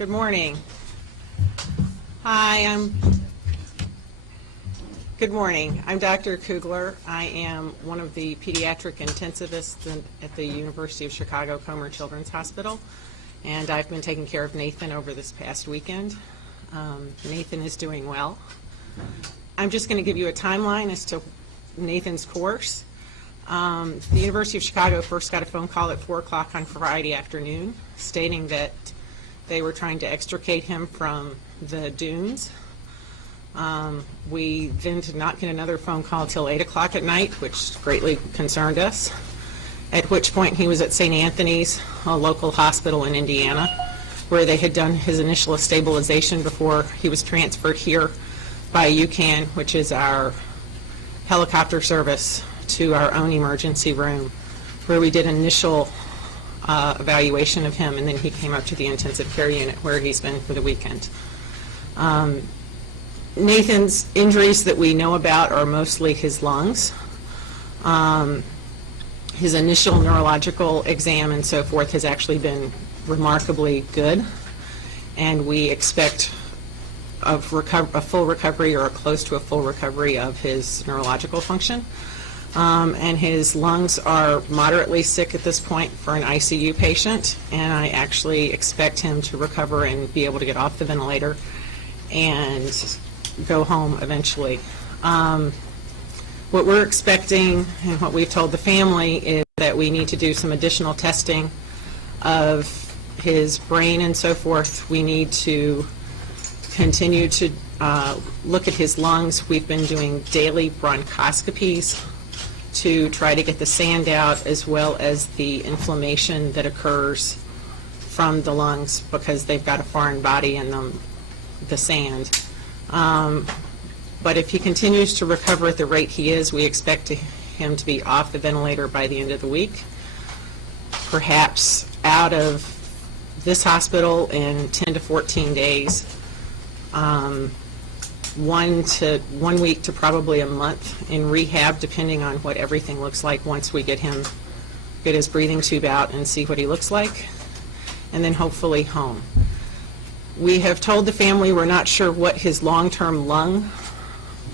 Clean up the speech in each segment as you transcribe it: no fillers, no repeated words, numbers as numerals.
Good morning. Good morning. I'm Dr. Kugler. I am one of the pediatric intensivists at the University of Chicago Comer Children's Hospital, and I've been taking care of Nathan over this past weekend. Nathan is doing well. I'm just going to give you a timeline as to Nathan's course. The University of Chicago first got a phone call at 4 o'clock on Friday afternoon stating that they were trying to extricate him from the dunes. We then did not get another phone call till 8 o'clock at night, which greatly concerned us, at which point he was at St. Anthony's, a local hospital in Indiana, where they had done his initial stabilization before he was transferred here by UCAN, which is our helicopter service, to our own emergency room, where we did initial evaluation of him, and then he came up to the intensive care unit where he's been for the weekend. Nathan's injuries that we know about are mostly his lungs. His initial neurological exam and so forth has actually been remarkably good, and we expect a full recovery or close to a full recovery of his neurological function. And his lungs are moderately sick at this point for an ICU patient, and I actually expect him to recover and be able to get off the ventilator and go home eventually. What we're expecting and what we've told the family is that we need to do some additional testing of his brain and so forth. We need to continue to look at his lungs. We've been doing daily bronchoscopies to try to get the sand out, as well as the inflammation that occurs from the lungs because they've got a foreign body in them, the sand. But if he continues to recover at the rate he is, we expect him to be off the ventilator by the end of the week, perhaps out of this hospital in 10 to 14 days. 1 week to probably a month in rehab, depending on what everything looks like once we get his breathing tube out and see what he looks like, and then hopefully home. We have told the family we're not sure what his long-term lung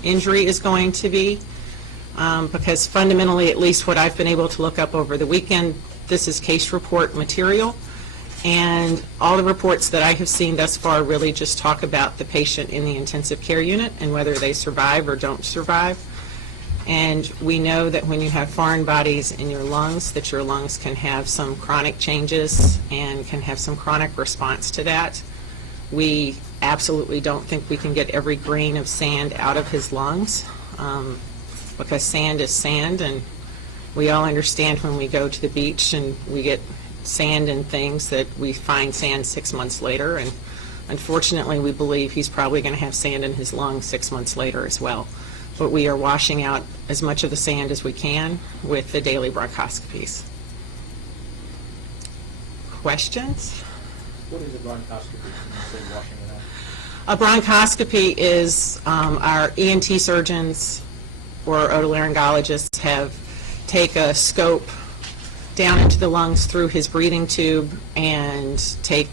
injury is going to be, because fundamentally, at least what I've been able to look up over the weekend, this is case report material. And all the reports that I have seen thus far really just talk about the patient in the intensive care unit and whether they survive or don't survive. And we know that when you have foreign bodies in your lungs, that your lungs can have some chronic changes and can have some chronic response to that. We absolutely don't think we can get every grain of sand out of his lungs, because sand is sand, and we all understand when we go to the beach and we get sand and things that we find sand 6 months later, and unfortunately we believe he's probably going to have sand in his lungs 6 months later as well. But we are washing out as much of the sand as we can with the daily bronchoscopies. Questions? What is a bronchoscopy? When you say washing it out? A bronchoscopy is our ENT surgeons or otolaryngologists take a scope down into the lungs through his breathing tube and take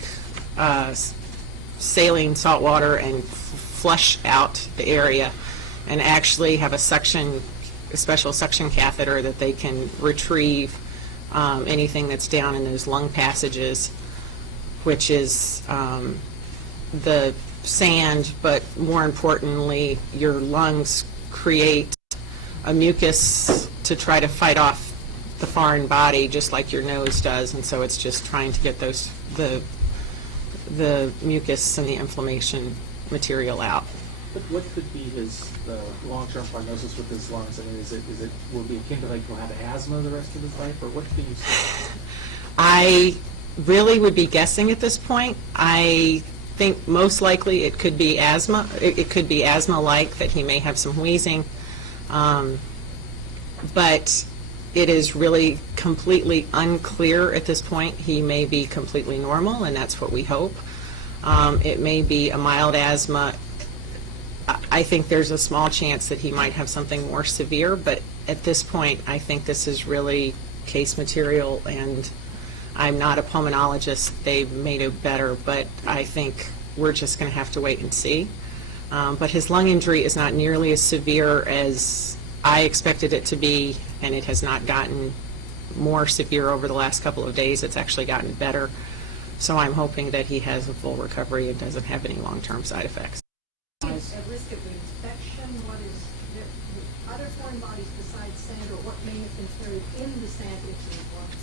saline salt water and flush out the area, and actually have a special suction catheter that they can retrieve anything that's down in those lung passages, which is the sand, but more importantly, your lungs create a mucus to try to fight off the foreign body, just like your nose does, and so it's just trying to get the mucus and the inflammation material out. But what could be his long-term prognosis with his lungs? I mean, will it be akin to like he'll have asthma the rest of his life, or what can you say? I really would be guessing at this point. I think most likely it could be asthma. It could be asthma-like, that he may have some wheezing, but it is really completely unclear at this point. He may be completely normal, and that's what we hope. It may be a mild asthma. I think there's a small chance that he might have something more severe, but at this point, I think this is really case material, and I'm not a pulmonologist. They may know better, but I think we're just going to have to wait and see. But his lung injury is not nearly as severe as I expected it to be, and it has not gotten more severe over the last couple of days. It's actually gotten better. So I'm hoping that he has a full recovery and doesn't have any long-term side effects. At risk of infection, what is there, other foreign bodies besides sand, or what may have been carried in the sand into his lungs?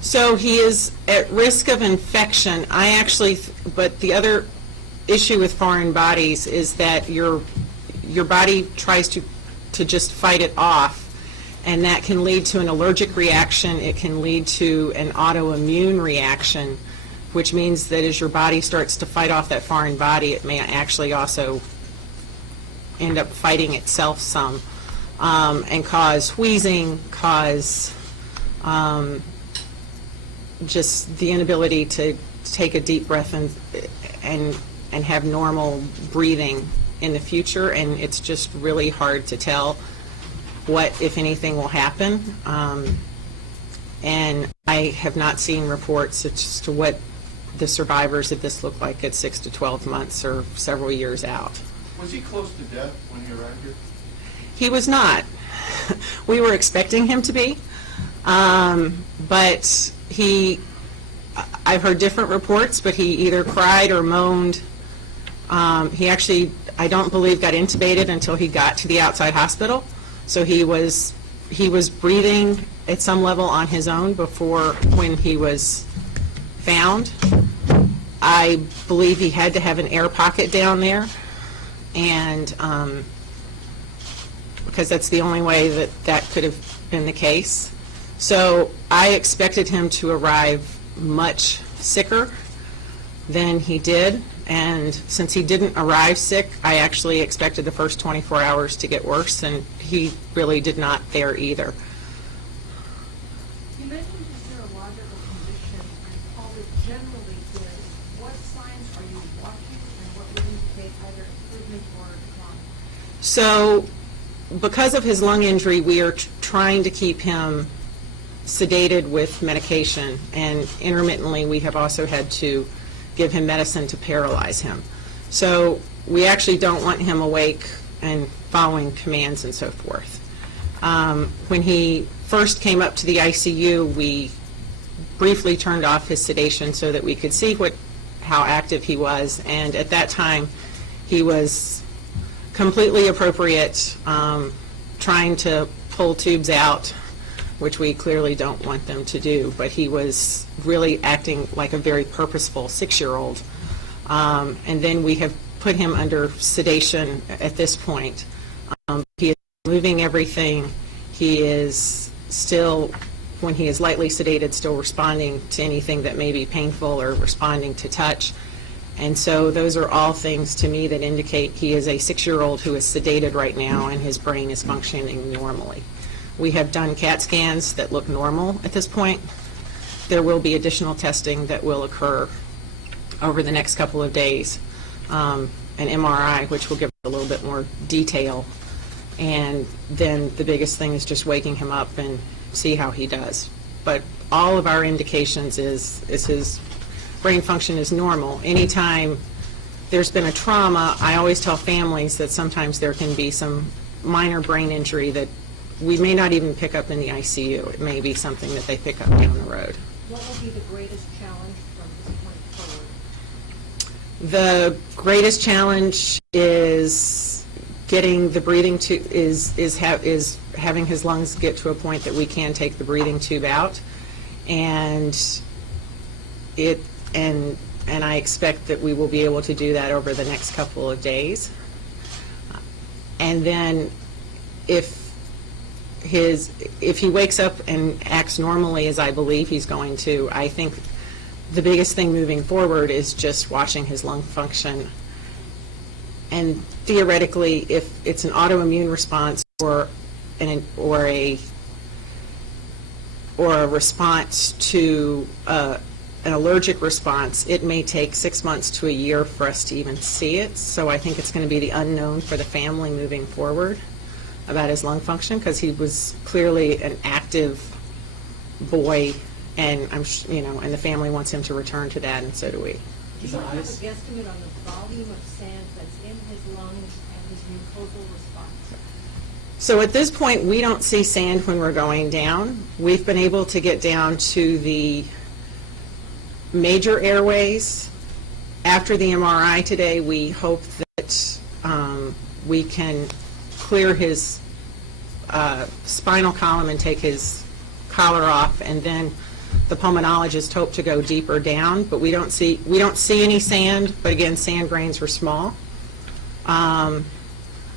So he is at risk of infection. But the other issue with foreign bodies is that your body tries to just fight it off, and that can lead to an allergic reaction. It can lead to an autoimmune reaction, which means that as your body starts to fight off that foreign body, it may actually also end up fighting itself some, and cause wheezing, cause just the inability to take a deep breath and have normal breathing in the future. And it's just really hard to tell what, if anything, will happen. And I have not seen reports as to what the survivors of this look like at 6 to 12 months or several years out. Was he close to death when he arrived here? He was not. We were expecting him to be, but I've heard different reports, but he either cried or moaned. He actually, I don't believe, got intubated until he got to the outside hospital. So he was breathing at some level on his own before when he was found. I believe he had to have an air pocket down there, and because that's the only way that could have been the case. So I expected him to arrive much sicker than he did, and since he didn't arrive sick, I actually expected the first 24 hours to get worse, and he really did not there either. You mentioned his neurological condition and how it generally is. What signs are you watching, and what would indicate either improvement or decline? So because of his lung injury, we are trying to keep him sedated with medication, and intermittently we have also had to give him medicine to paralyze him. So we actually don't want him awake and following commands and so forth. When he first came up to the ICU, we briefly turned off his sedation so that we could see how active he was, and at that time he was completely appropriate, trying to pull tubes out, which we clearly don't want them to do, but he was really acting like a very purposeful 6-year-old. And then we have put him under sedation at this point. He is moving everything. He is still, when he is lightly sedated, still responding to anything that may be painful or responding to touch. And so those are all things to me that indicate he is a 6-year-old who is sedated right now and his brain is functioning normally. We have done CAT scans that look normal at this point. There will be additional testing that will occur over the next couple of days, an MRI, which will give a little bit more detail. And then the biggest thing is just waking him up and see how he does. But all of our indications is his brain function is normal. Anytime there's been a trauma, I always tell families that sometimes there can be some minor brain injury that we may not even pick up in the ICU. It may be something that they pick up down the road. What will be the greatest challenge from this point forward? The greatest challenge is getting the breathing tube, is having his lungs get to a point that we can take the breathing tube out, and I expect that we will be able to do that over the next couple of days. And then if he wakes up and acts normally, as I believe he's going to, I think the biggest thing moving forward is just watching his lung function. And theoretically, if it's an autoimmune response or a response to an allergic response, it may take 6 months to a year for us to even see it. So I think it's going to be the unknown for the family moving forward about his lung function, because he was clearly an active boy and and the family wants him to return to that, and so do we. Do His you have a eyes? guesstimate on the volume of sand that's in his lungs and his mucosal response? So at this point, we don't see sand when we're going down. We've been able to get down to the major airways. After the MRI today, we hope that we can clear his spinal column and take his collar off, and then the pulmonologist hope to go deeper down, but we don't see any sand, but again, sand grains were small.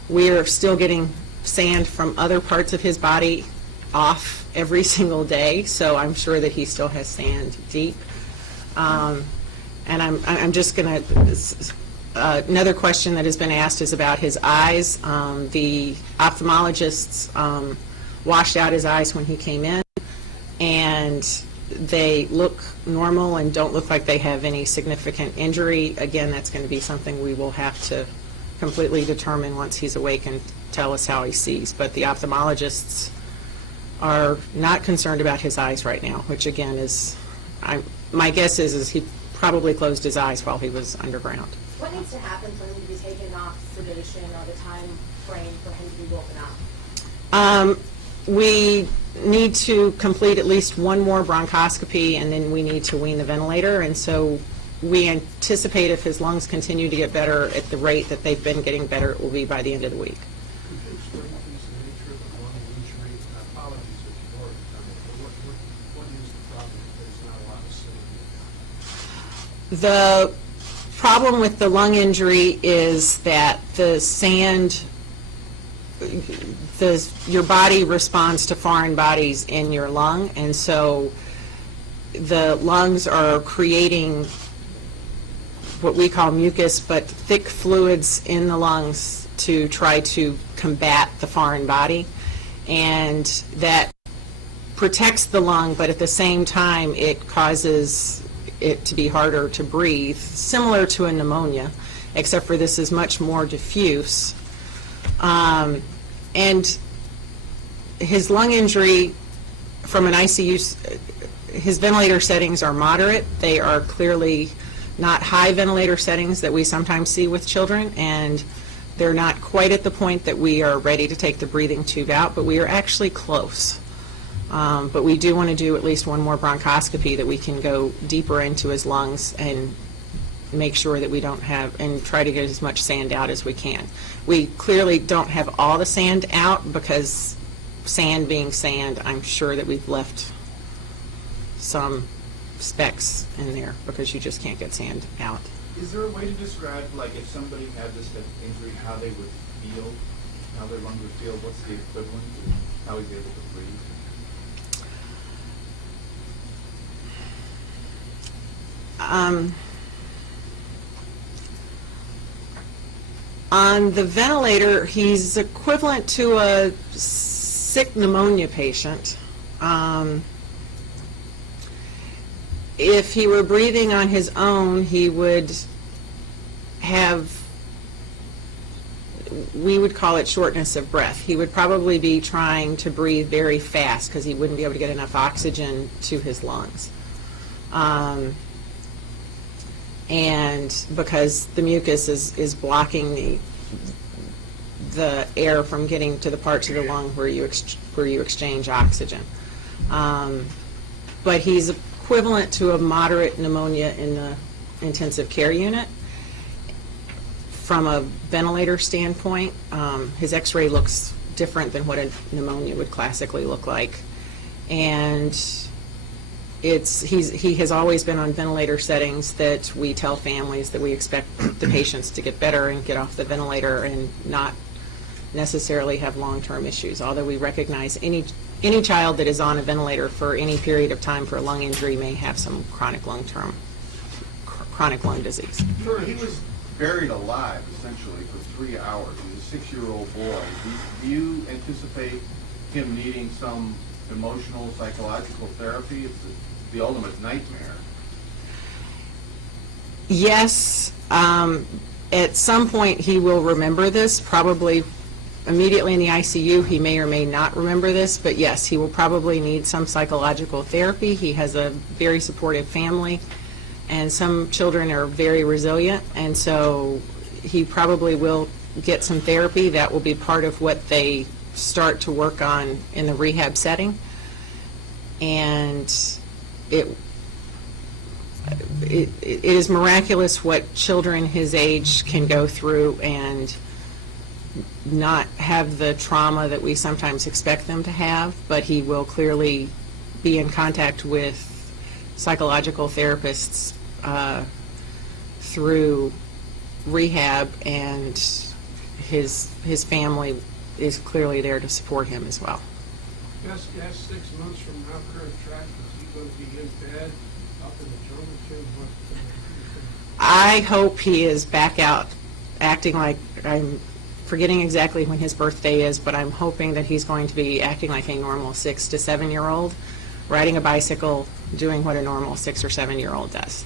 We are still getting sand from other parts of his body off every single day, so I'm sure that he still has sand deep. And I'm just going to, another question that has been asked is about his eyes. The ophthalmologists washed out his eyes when he came in, and they look normal and don't look like they have any significant injury. Again, that's going to be something we will have to completely determine once he's awake and tell us how he sees. But the ophthalmologists are not concerned about his eyes right now, which again is, my guess is he probably closed his eyes while he was underground. What needs to happen for him to be taken off sedation, or the time frame for him to be woken up? We need to complete at least one more bronchoscopy, and then we need to wean the ventilator. And so we anticipate if his lungs continue to get better at the rate that they've been getting better, it will be by the end of the week. Could you explain, please, the nature of the lung injury? Apologies if you've already done it, but what is the problem if there's not a lot of sand? The problem with the lung injury is that the sand, your body responds to foreign bodies in your lung, and so the lungs are creating what we call mucus, but thick fluids in the lungs to try to combat the foreign body, and that protects the lung, but at the same time it causes it to be harder to breathe, similar to a pneumonia, except for this is much more diffuse. And his lung injury from an ICU, his ventilator settings are moderate. They are clearly not high ventilator settings that we sometimes see with children, and they're not quite at the point that we are ready to take the breathing tube out, but we are actually close. But we do want to do at least one more bronchoscopy that we can go deeper into his lungs and make sure that we don't have, and try to get as much sand out as we can. We clearly don't have all the sand out, because sand being sand, I'm sure that we've left some specks in there because you just can't get sand out. Is there a way to describe, like, if somebody had this type of injury, how they would feel, how their lungs would feel? What's the equivalent to how he's able to breathe? On the ventilator, he's equivalent to a sick pneumonia patient. If he were breathing on his own, he would have, we would call it shortness of breath. He would probably be trying to breathe very fast because he wouldn't be able to get enough oxygen to his lungs. And because the mucus is blocking the air from getting to the parts of the lung where you exchange oxygen. But he's equivalent to a moderate pneumonia in the intensive care unit. From a ventilator standpoint, his x-ray looks different than what a pneumonia would classically look like. And he has always been on ventilator settings that we tell families that we expect the patients to get better and get off the ventilator and not necessarily have long-term issues, although we recognize any child that is on a ventilator for any period of time for a lung injury may have some chronic lung disease. He was buried alive, essentially, for 3 hours. He's a 6-year-old boy. Do you anticipate him needing some emotional, psychological therapy? It's the ultimate nightmare. Yes, at some point he will remember this, probably immediately in the ICU, he may or may not remember this, but yes, he will probably need some psychological therapy. He has a very supportive family, and some children are very resilient, and so he probably will get some therapy. That will be part of what they start to work on in the rehab setting. And it is miraculous what children his age can go through and not have the trauma that we sometimes expect them to have, but he will clearly be in contact with psychological therapists through rehab, and his family is clearly there to support him as well. Guess 6 months from now, current track, is he going to be in bed, up in the jungle gym? What do you think? I hope he is back out acting like, I'm forgetting exactly when his birthday is, but I'm hoping that he's going to be acting like a normal 6 to 7-year-old, riding a bicycle, doing what a normal 6 or 7-year-old does.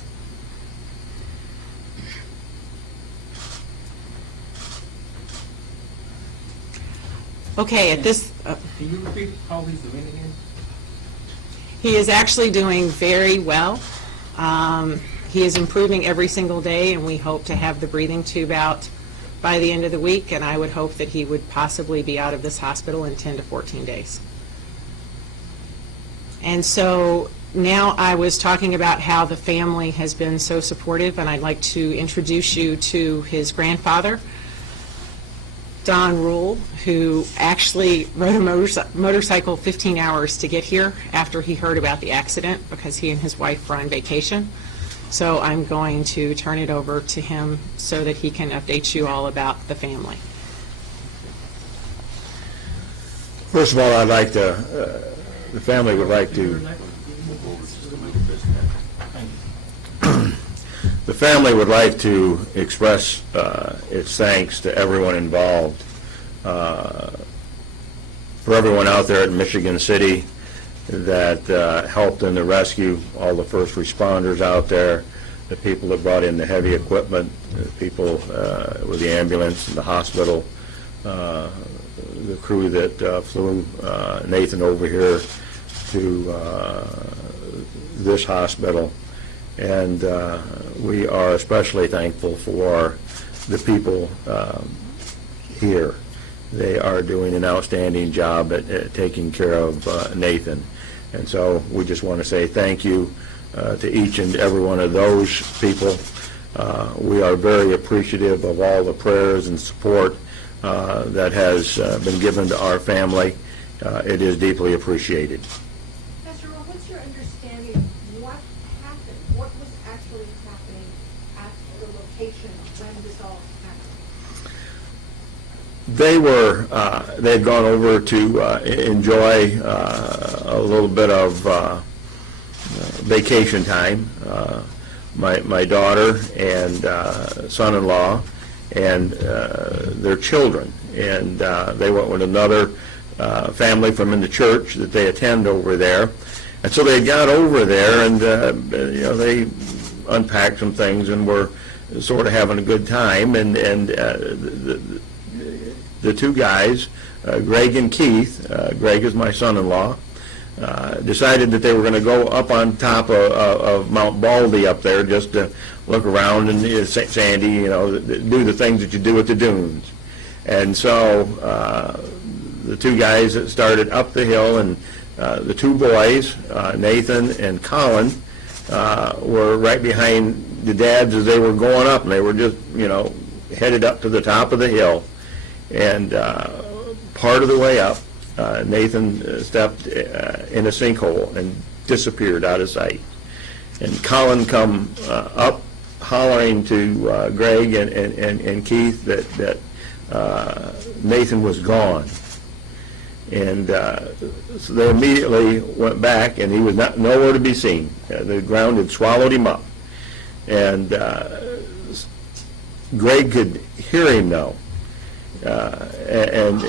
Okay, at this, Can you repeat how he's doing again? he is actually doing very well. He is improving every single day, and we hope to have the breathing tube out by the end of the week, and I would hope that he would possibly be out of this hospital in 10 to 14 days. And so now I was talking about how the family has been so supportive, and I'd like to introduce you to his grandfather, Don Rule, who actually rode a motorcycle 15 hours to get here after he heard about the accident, because he and his wife were on vacation. So I'm going to turn it over to him so that he can update you all about the family. First of all, I'd like to, the family would like to, the family would like to express its thanks to everyone involved, for everyone out there at Michigan City that helped in the rescue, all the first responders out there, the people that brought in the heavy equipment, the people with the ambulance and the hospital, the crew that flew Nathan over here to this hospital. And we are especially thankful for the people here. They are doing an outstanding job at taking care of Nathan. And so we just want to say thank you to each and every one of those people. We are very appreciative of all the prayers and support that has been given to our family. It is deeply appreciated. Pastor Ron, what's your understanding of what happened? What was actually happening at the location when this all happened? They had gone over to enjoy a little bit of vacation time. My daughter and son-in-law and their children, and they went with another family from in the church that they attend over there. And so they got over there, and they unpacked some things and were sort of having a good time. And the two guys, Greg and Keith, Greg is my son-in-law, decided that they were going to go up on top of Mount Baldy up there just to look around and sandy, do the things that you do at the dunes. And so the two guys started up the hill, and the two boys, Nathan and Colin, were right behind the dads as they were going up, and they were just, headed up to the top of the hill. And part of the way up, Nathan stepped in a sinkhole and disappeared out of sight. And Colin come up hollering to Greg and Keith that Nathan was gone. And so they immediately went back, and he was nowhere to be seen. The ground had swallowed him up. And Greg could hear him though. And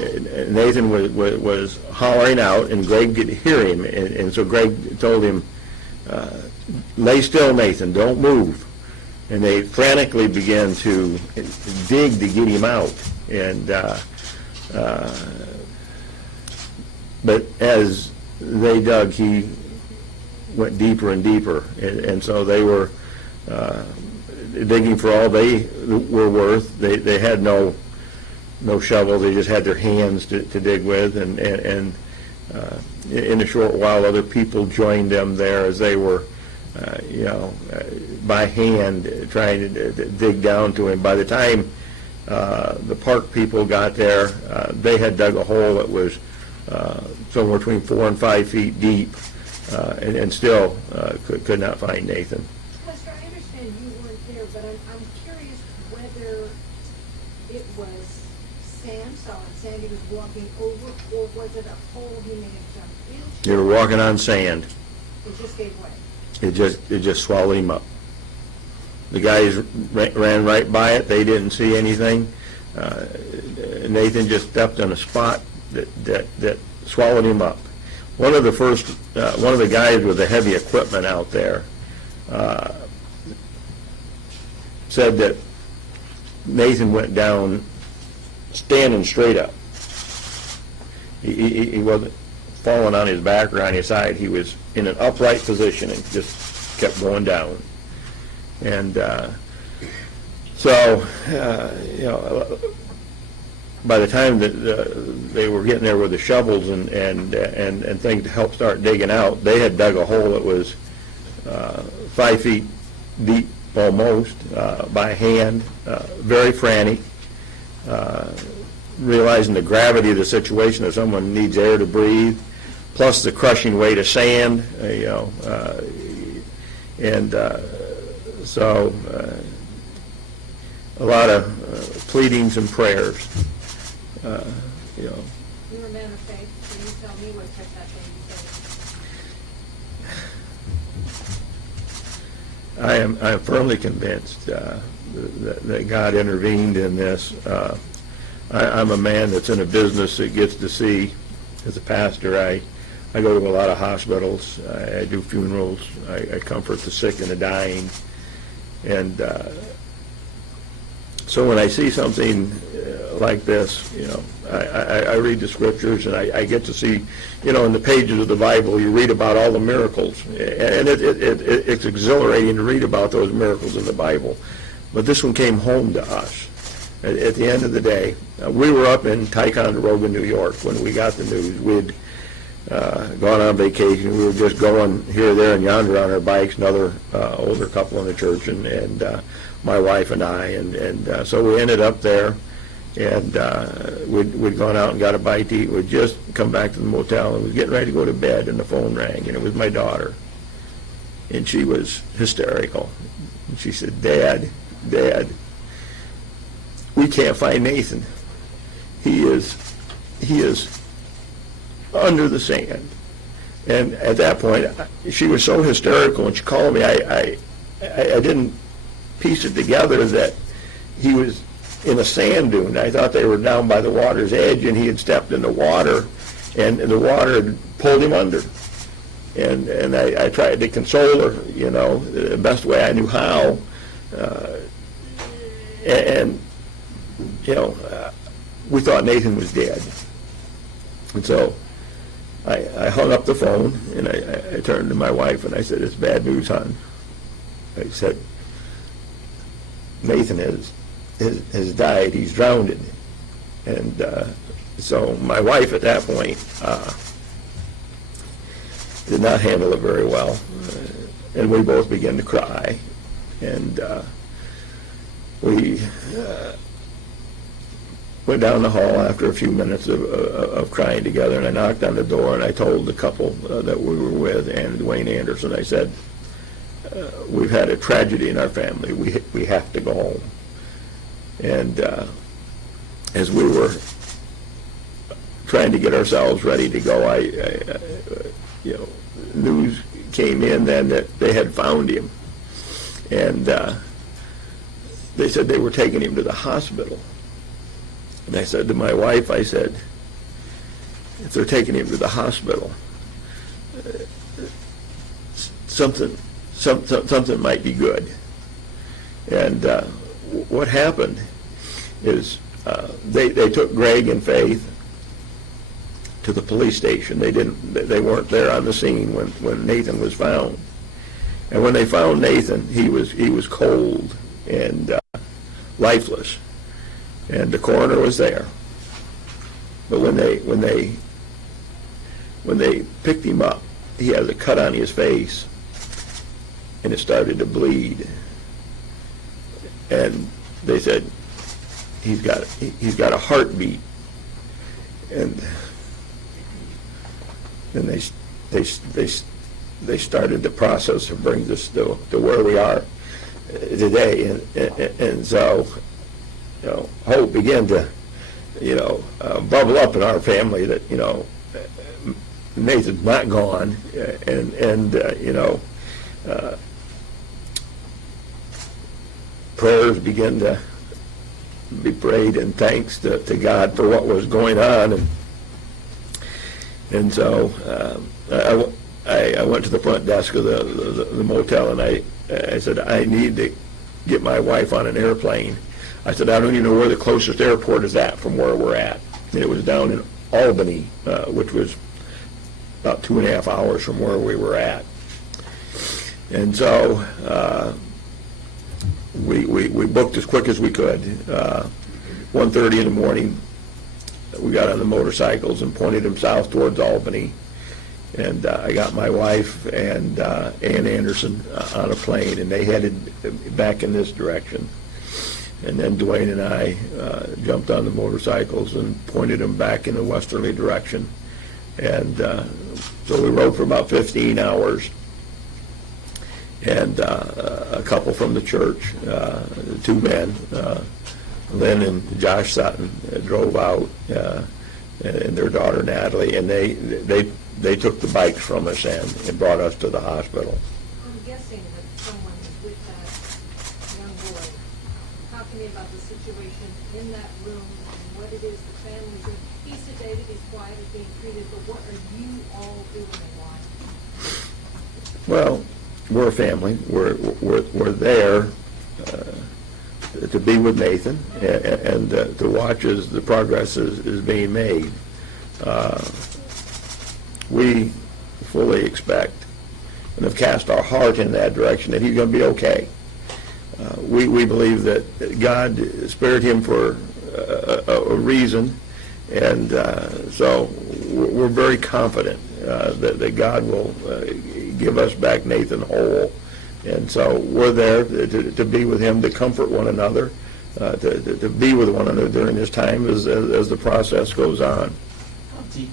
Nathan was hollering out, and Greg could hear him, and so Greg told him, "Lay still, Nathan, don't move." And they frantically began to dig to get him out. And But as they dug, he went deeper and deeper, and so they were digging for all they were worth. They had no shovel, they just had their hands to dig with, and in a short while other people joined them there as they were by hand trying to dig down to him. By the time the park people got there, they had dug a hole that was somewhere between 4 and 5 feet deep, and still could not find Nathan. Lester, I understand you weren't there, but I'm curious whether it was sand, solid sand he was walking over, or was it a hole he may have jumped into? They were walking on sand. It just gave way. It just swallowed him up. The guys ran right by it. They didn't see anything. Nathan just stepped on a spot that swallowed him up. One of the guys with the heavy equipment out there said that Nathan went down standing straight up. He wasn't falling on his back or on his side. He was in an upright position and just kept going down. And by the time that they were getting there with the shovels and things to help start digging out, they had dug a hole that was 5 feet deep almost by hand, very frantic, realizing the gravity of the situation, that someone needs air to breathe, plus the crushing weight of sand, so a lot of pleadings and prayers. You're a man of faith, so you tell me what kept that baby safe. I am firmly convinced that God intervened in this. I'm a man that's in a business that gets to see, as a pastor, I go to a lot of hospitals, I do funerals, I comfort the sick and the dying, and so when I see something like this, I read the scriptures and I get to see, in the pages of the Bible, you read about all the miracles, and it's exhilarating to read about those miracles in the Bible. But this one came home to us. At the end of the day, we were up in Ticonderoga, New York, when we got the news. We'd gone on vacation. We were just going here, there, and yonder on our bikes, another older couple in the church, and my wife and I, and so we ended up there, and we'd gone out and got a bite to eat. We'd just come back to the motel and was getting ready to go to bed, and the phone rang, and it was my daughter, and she was hysterical. And she said, Dad, we can't find Nathan. He is under the sand. And at that point, she was so hysterical, and she called me. I didn't piece it together that he was in a sand dune. I thought they were down by the water's edge, and he had stepped in the water, and the water had pulled him under. And I tried to console her, the best way I knew how. We thought Nathan was dead. And so I hung up the phone, and I turned to my wife, and I said, it's bad news, hon. I said, Nathan has died. He's drowned. And so my wife at that point did not handle it very well. And we both began to cry. And we went down the hall after a few minutes of crying together, and I knocked on the door, and I told the couple that we were with, Ann and Dwayne Anderson, I said, we've had a tragedy in our family. We have to go home. And as we were trying to get ourselves ready to go, news came in then that they had found him. And they said they were taking him to the hospital. And I said to my wife, I said, if they're taking him to the hospital, something might be good. And what happened is they took Greg and Faith to the police station. They weren't there on the scene when Nathan was found. And when they found Nathan, he was cold and lifeless, and the coroner was there. But when they picked him up, he had a cut on his face, and it started to bleed. And they said he's got a heartbeat, and then they started the process of bringing this to where we are today, and so hope began to bubble up in our family that Nathan's not gone, and prayers began to be prayed and thanks to God for what was going on, and so I went to the front desk of the motel, and I said, I need to get my wife on an airplane. I said, I don't even know where the closest airport is at from where we're at. And it was down in Albany, which was about 2.5 hours from where we were at. And so we booked as quick as we could. 1:30 in the morning, we got on the motorcycles and pointed them south towards Albany. And I got my wife and Ann Anderson on a plane, and they headed back in this direction. And then Dwayne and I jumped on the motorcycles and pointed them back in the westerly direction. And so we rode for about 15 hours. And a couple from the church, 2 men, Lynn and Josh Sutton, drove out, and their daughter Natalie, and they took the bikes from us and brought us to the hospital. I'm guessing that someone is with that young boy. Talk to me about the situation in that room and what it is the family's doing. He's sedated, he's quiet, he's being treated, but what are you all doing and why? Well, we're a family. We're there to be with Nathan and to watch as the progress is being made. We fully expect and have cast our heart in that direction that he's going to be okay. We believe that God spared him for a reason, and so we're very confident that God will give us back Nathan whole. And so we're there to be with him, to comfort one another, to be with one another during this time as the process goes on. How deep,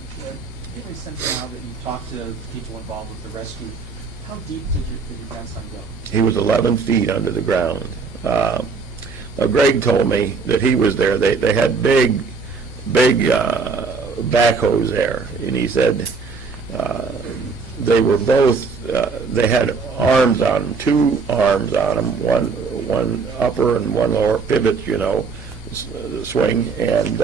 give me a sense now that you talked to people involved with the rescue, how deep did your grandson go? He was 11 feet under the ground. Greg told me that he was there. They had big backhoes there, and he said they were both, they had arms on them, 2 arms on them, one upper and one lower pivots, swing, and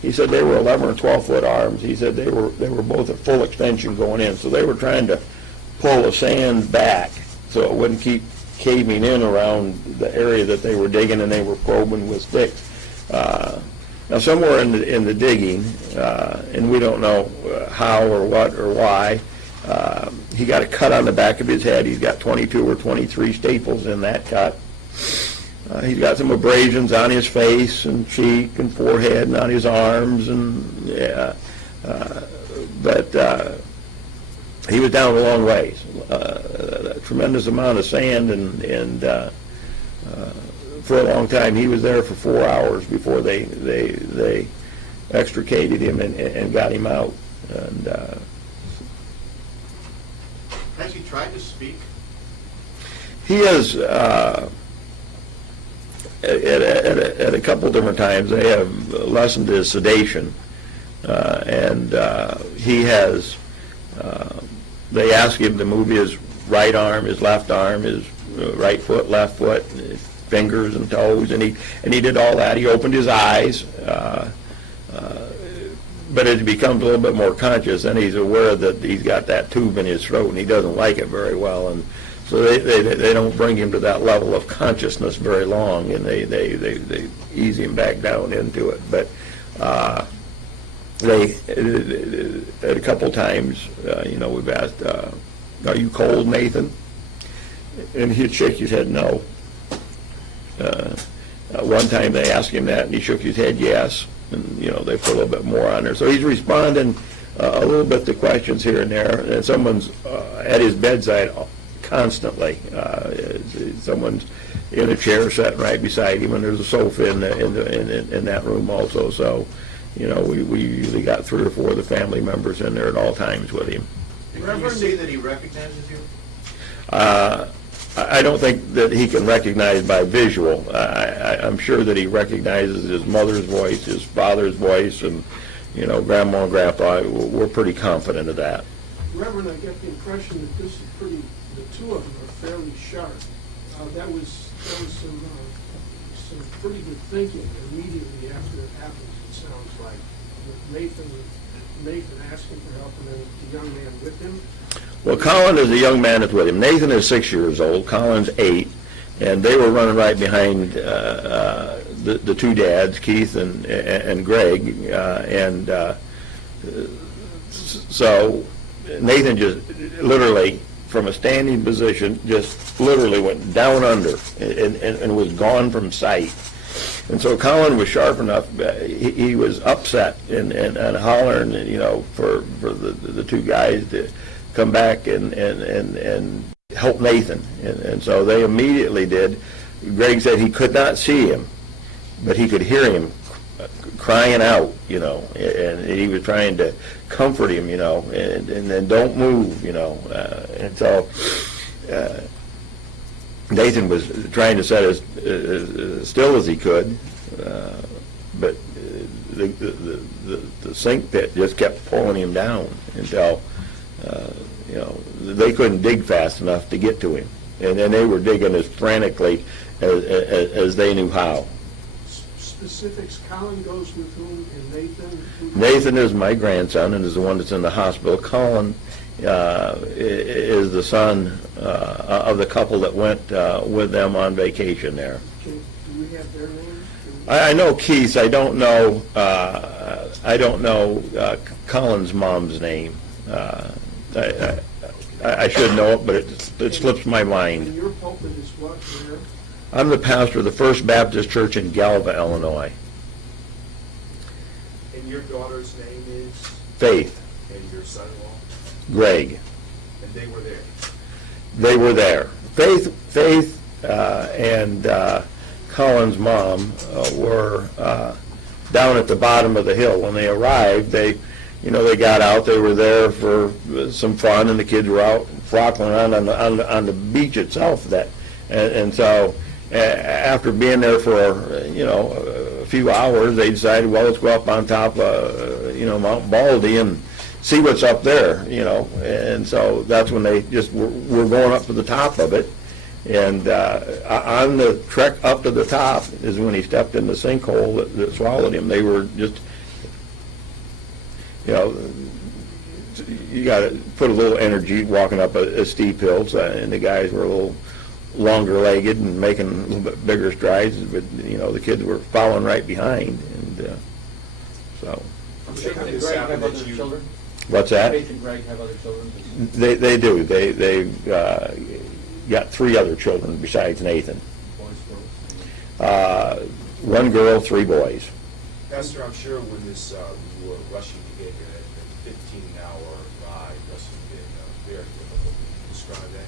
he said they were 11 or 12 foot arms. He said they were both at full extension going in, so they were trying to pull the sand back so it wouldn't keep caving in around the area that they were digging, and they were probing with sticks. Now somewhere in the digging, and we don't know how or what or why, he got a cut on the back of his head. He's got 22 or 23 staples in that cut. He's got some abrasions on his face and cheek and forehead and on his arms, and but he was down a long ways, a tremendous amount of sand, and for a long time. He was there for 4 hours before they extricated him and got him out. And Has he tried to speak? he has, at a couple different times, they have lessened his sedation, and he has, they ask him to move his right arm, his left arm, his right foot, left foot, his fingers and toes, and he did all that. He opened his eyes, but as he becomes a little bit more conscious, then he's aware that he's got that tube in his throat, and he doesn't like it very well, and So they don't bring him to that level of consciousness very long, and they ease him back down into it. But they, at a couple times, we've asked, are you cold, Nathan? And he'd shake his head no. One time they asked him that, and he shook his head yes. And, they put a little bit more on there. So he's responding a little bit to questions here and there. And someone's at his bedside constantly. Someone's in a chair sitting right beside him, and there's a sofa in that room also. So, we usually got 3 or 4 of the family members in there at all times with him. Can you say that he recognizes you? I don't think that he can recognize by visual. I'm sure that he recognizes his mother's voice, his father's voice, and, Grandma and Grandpa. We're pretty confident of that. Reverend, I get the impression that this is pretty, the two of them are fairly sharp. That was some pretty good thinking immediately after it happens, it sounds like. With Nathan asking for help, and then the young man with him. Well, Colin is the young man that's with him. Nathan is 6 years old. Colin's 8, and they were running right behind the two dads, Keith and Greg, so Nathan just literally, from a standing position, just literally went down under and was gone from sight. And so Colin was sharp enough. He was upset and hollering, for the two guys to come back and help Nathan. And so they immediately did. Greg said he could not see him, but he could hear him crying out, and he was trying to comfort him, and then don't move, and so Nathan was trying to sit as still as he could, but the sink pit just kept pulling him down until they couldn't dig fast enough to get to him, and then they were digging as frantically as they knew how. Specifics, Colin goes with whom, and Nathan? Nathan is my grandson and is the one that's in the hospital. Colin is the son of the couple that went with them on vacation there. Do we have their names? I know Keith. I don't know Colin's mom's name. I should know it, but it slips my mind. And your pulpit is what, where? I'm the pastor of the First Baptist Church in Galva, Illinois. And your daughter's name is? Faith. And your son-in-law? Greg. And they were there? They were there. Faith and Colin's mom were down at the bottom of the hill. When they arrived, they got out. They were there for some fun, and the kids were out frolicking around on the beach itself. And so after being there for a few hours, they decided, well, let's go up on top of Mount Baldy and see what's up there, and so that's when they just were going up to the top of it. And on the trek up to the top is when he stepped in the sinkhole that swallowed him. They were just, you got to put a little energy walking up a steep hill, and the guys were a little longer-legged and making a little bit bigger strides, but the kids were following right behind, and so. I'm sure when this happened that you... children? What's that? Faith and Greg have other children? They do. They've got 3 other children besides Nathan. Boys, girls? 1 girl, 3 boys. Pastor, I'm sure when this, you were rushing to get here, that 15-hour ride must have been very difficult. Can you describe that?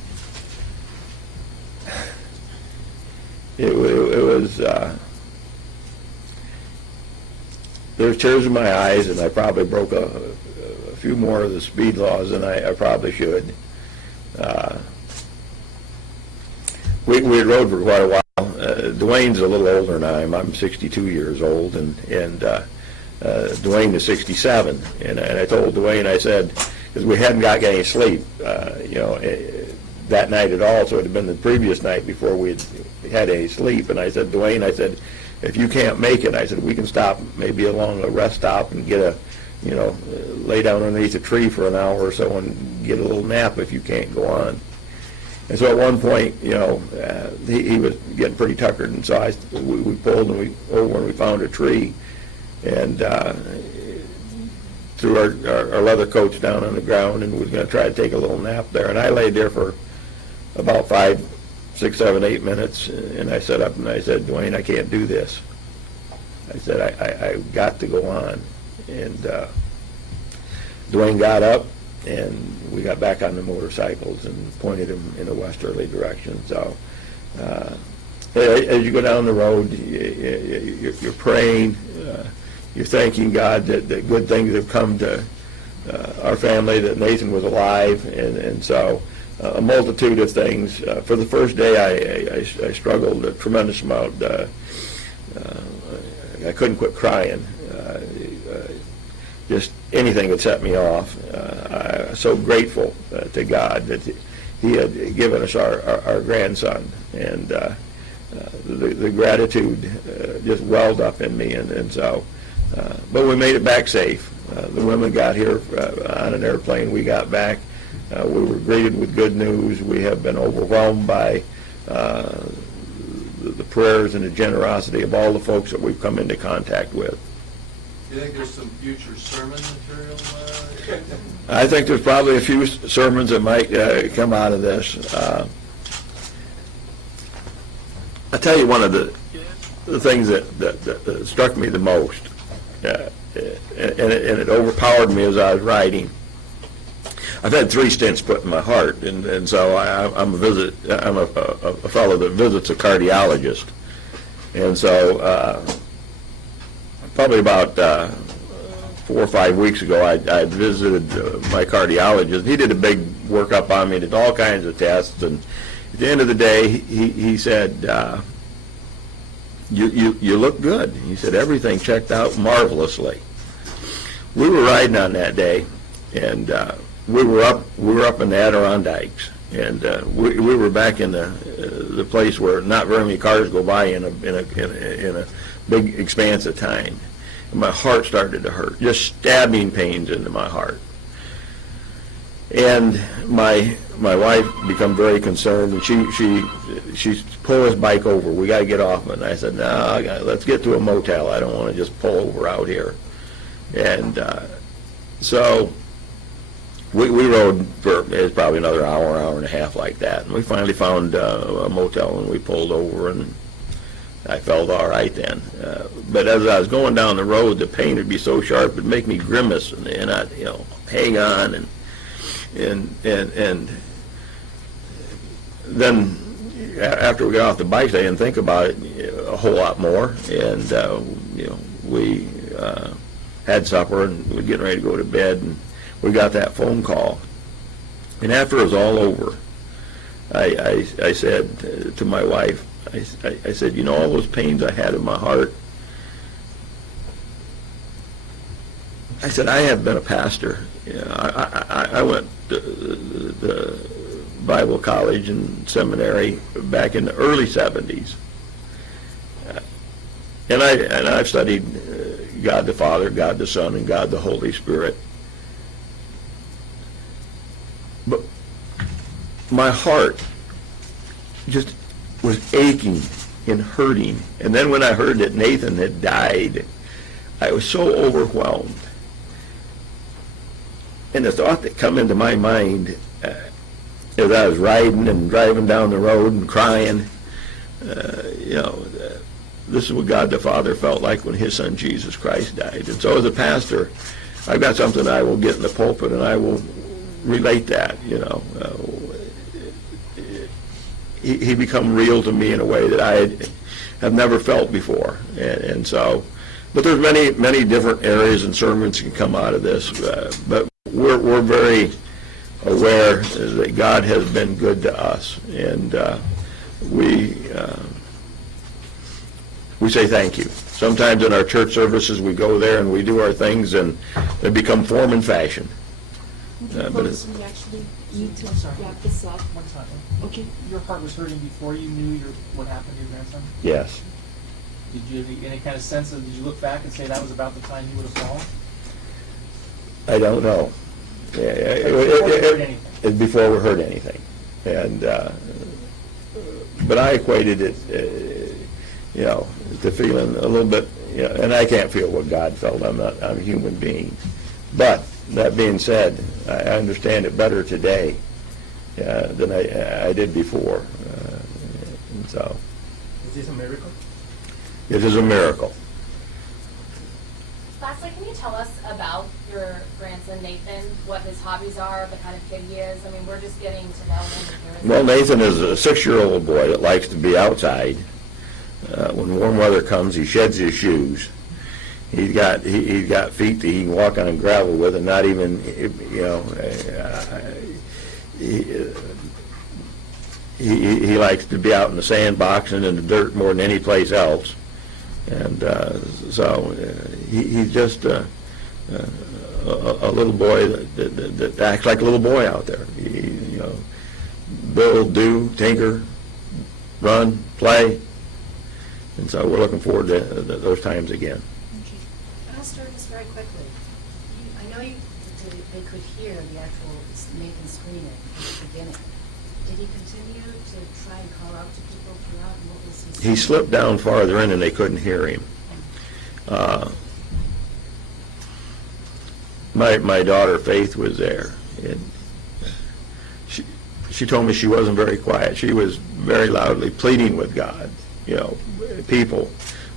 It was, there's tears in my eyes, and I probably broke a few more of the speed laws than I probably should. We had rode for quite a while. Dwayne's a little older than I'm 62 years old, and Dwayne is 67. And I told Dwayne, I said, because we hadn't got any sleep, that night at all, so it had been the previous night before we had any sleep. And I said, Dwayne, if you can't make it, I said, we can stop maybe along a rest stop and get lay down underneath a tree for an hour or so and get a little nap if you can't go on. And so at one point, he was getting pretty tuckered, and so we pulled over and we found a tree, and threw our leather coats down on the ground and was going to try to take a little nap there. And I laid there for about 5, 6, 7, 8 minutes, and I sat up and I said, Dwayne, I can't do this. I said, I've got to go on. And Dwayne got up, and we got back on the motorcycles and pointed him in a westerly direction. So as you go down the road, you're praying, you're thanking God that good things have come to our family, that Nathan was alive, and so a multitude of things. For the first day, I struggled a tremendous amount. I couldn't quit crying. Just anything that set me off. I'm so grateful to God that He had given us our grandson, and the gratitude just welled up in me, and so. But we made it back safe. The women got here on an airplane. We got back. We were greeted with good news. We have been overwhelmed by the prayers and the generosity of all the folks that we've come into contact with. Do you think there's some future sermon material? I think there's probably a few sermons that might come out of this. I'll tell you one of the things that struck me the most, and it overpowered me as I was writing. I've had 3 stents put in my heart, and so I'm a fellow that visits a cardiologist, and so probably about 4 or 5 weeks ago, I visited my cardiologist. He did a big workup on me, did all kinds of tests, and at the end of the day, he said, you look good. He said, everything checked out marvelously. We were riding on that day, and we were up in the Adirondacks, and we were back in the place where not very many cars go by in a big expanse of time. And my heart started to hurt, just stabbing pains into my heart. And my wife became very concerned, and she pulled his bike over. We got to get off it. And I said, no, let's get to a motel. I don't want to just pull over out here. And so we rode for it was probably another hour and a half like that. And we finally found a motel, and we pulled over, and I felt all right then. But as I was going down the road, the pain would be so sharp it'd make me grimace, and I'd hang on, and then after we got off the bikes, I didn't think about it a whole lot more, and we had supper, and we were getting ready to go to bed, and we got that phone call. And after it was all over, I said to my wife, I said, all those pains I had in my heart, I said, I have been a pastor. I went to the Bible college and seminary back in the early 70s. And I've studied God the Father, God the Son, and God the Holy Spirit. But my heart just was aching and hurting. And then when I heard that Nathan had died, I was so overwhelmed. And the thought that come into my mind as I was riding and driving down the road and crying, this is what God the Father felt like when His Son Jesus Christ died. And so as a pastor, I've got something I will get in the pulpit and I will relate that, He become real to me in a way that I have never felt before. And so, but there's many different areas and sermons can come out of this, but we're very aware that God has been good to us, and we say thank you. Sometimes in our church services we go there and we do our things and they become form and fashion. But it's, We actually need to sorry. wrap this up. One second. Okay. Your heart was hurting before you knew what happened to your grandson? yes. Did you have any kind of sense of, did you look back and say that was about the time he would have fallen? I don't know. Before you heard anything? Before we heard anything. And, but I equated it, to feeling a little bit, and I can't feel what God felt. I'm a human being. But that being said, I understand it better today than I did before. And so, Is this a miracle? it is a miracle. Lastly, can you tell us about your grandson Nathan, what his hobbies are, the kind of kid he is? I mean, we're just getting to know him and hear his Well, Nathan is a 6-year-old boy that likes to be outside. When warm weather comes, he sheds his shoes. He's got feet that he can walk on gravel with, and not even he likes to be out in the sandbox and in the dirt more than any place else. And so he's just a little boy that acts like a little boy out there. Build, do, tinker, run, play. And so we're looking forward to those times again. I'll start this very quickly. I know they could hear the actual Nathan screaming at the beginning. Did he continue to try and call out to people throughout, and what was his... He slipped down farther in and they couldn't hear him. My daughter Faith was there, and she told me she wasn't very quiet. She was very loudly pleading with God, people,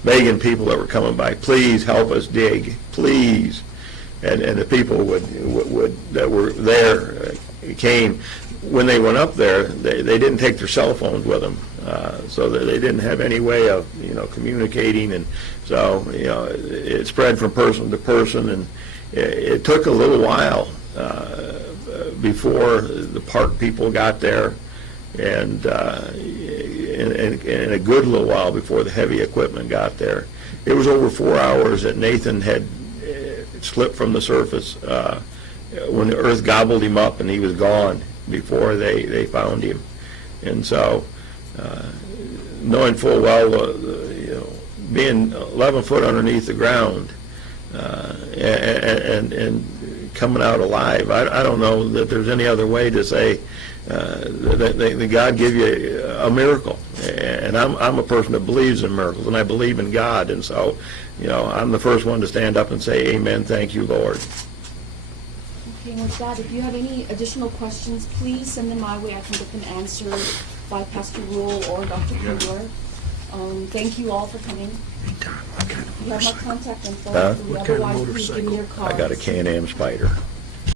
begging people that were coming by, please help us dig, please. And the people that were there came. When they went up there, they didn't take their cell phones with them, so that they didn't have any way of communicating, and so it spread from person to person, and it took a little while before the park people got there, and a good little while before the heavy equipment got there. It was over 4 hours that Nathan had slipped from the surface when the earth gobbled him up and he was gone before they found him. And so, knowing full well, being 11 foot underneath the ground and coming out alive, I don't know that there's any other way to say that God give you a miracle. And I'm a person that believes in miracles, and I believe in God, and so I'm the first one to stand up and say, amen, thank you, Lord. Okay, with that, if you have any additional questions, please send them my way. I can get them answered by Pastor Rule or Dr. Kugler. Thank you all for coming. You have my contact info. Huh? Otherwise, please give me your cards. I got a Can-Am Spider.